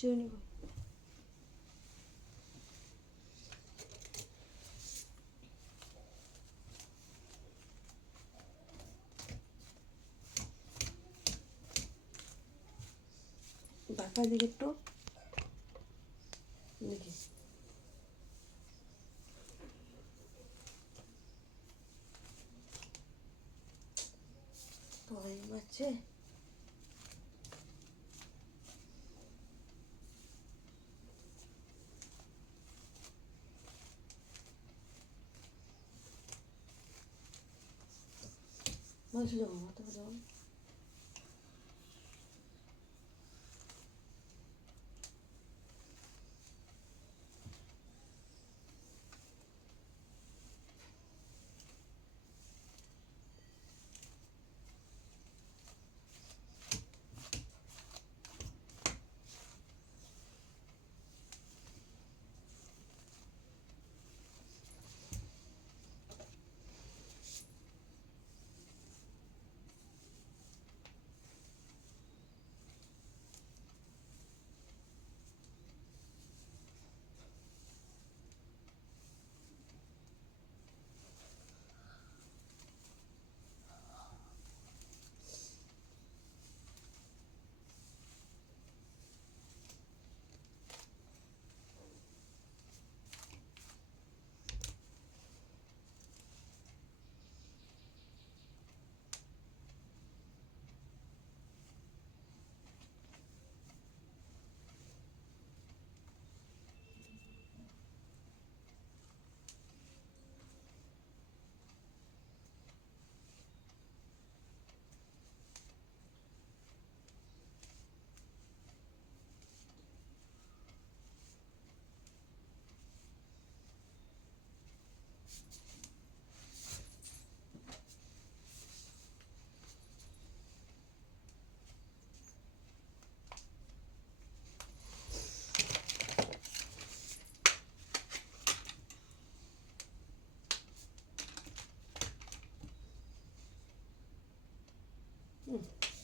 চিনি বাঁকা দিকে একটু দেখি টাইম আছে। মাছ যাবো মাথা যাবো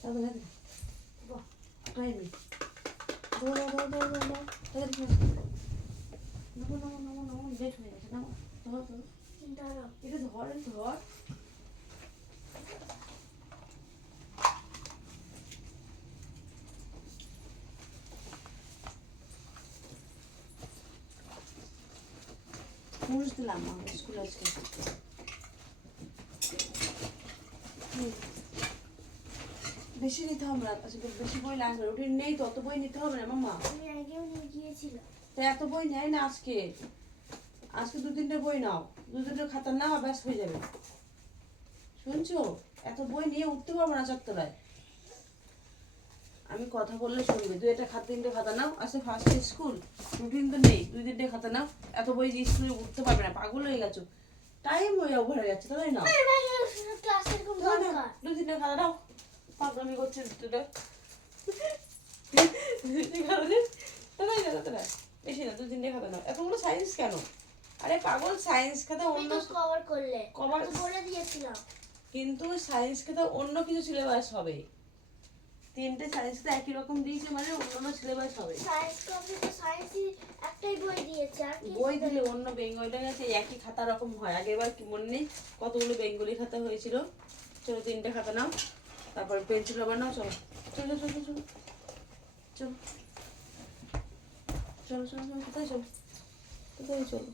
তাহলে বাহ টাইম দাও দাও দাও দাও দাও দাও তাহলে নামো নামো নামো নামো লেট হয়ে গেছে নামো ধর ধর এটা ধর ধর মুছ দিলাম আমার স্কুল আজকে বেশি নিতে হবে না আজকে বেশি বই লাগবে রুটিন নেই তো অত বই নিতে হবে না মাম্মা আমি আগেও নিয়ে গিয়েছিলাম তো এত বই নেয় না আজকে আজকে 2-3টে বই নাও 2-3টে খাতা নাও ব্যাস হয়ে যাবে শুনছো এত বই নিয়ে উঠতে পারবো না চত্বরায় আমি কথা বললে শুনবে 2-3টে খাতা নাও আজকে ফার্স্ট স্কুল রুটিন তো নেই 2-3টে খাতা নাও এত বই দিয়ে স্কুলে উঠতে পারবে না পাগল হয়ে গেছো টাইম হয়ে ওভার হয়ে যাচ্ছে তাই না ক্লাসের কোন দরকার 2-3টে খাতা নাও পাগলামি করছে দুটো 2-3টে খাতা নেই তাই না তাই বেশি না 2-3টে খাতা নাও এতগুলো সায়েন্স কেন আরে পাগল সায়েন্স খাতা অন্য কভার করলে কভার তো বলে দিয়েছিলাম কিন্তু সায়েন্স খাতা অন্য কিছু সিলেবাস হবে 3টে সায়েন্স তো একই রকম দিয়েছে মানে অন্য সিলেবাস হবে সায়েন্স কমপ্লিট সায়েন্সই একটাই বই দিয়েছে আর কি বই দিলে অন্য বেঙ্গলিটা গেছে একই খাতা রকম হয় আগেরবার কি মনে নেই কতগুলো বেঙ্গলি খাতা হয়েছিল চলো 3টে খাতা নাও তারপর পেন্সিল রবার নাও চলো চলো চলো চলো চলো চলো চলো চলো কোথায় চলো কোথায় চলো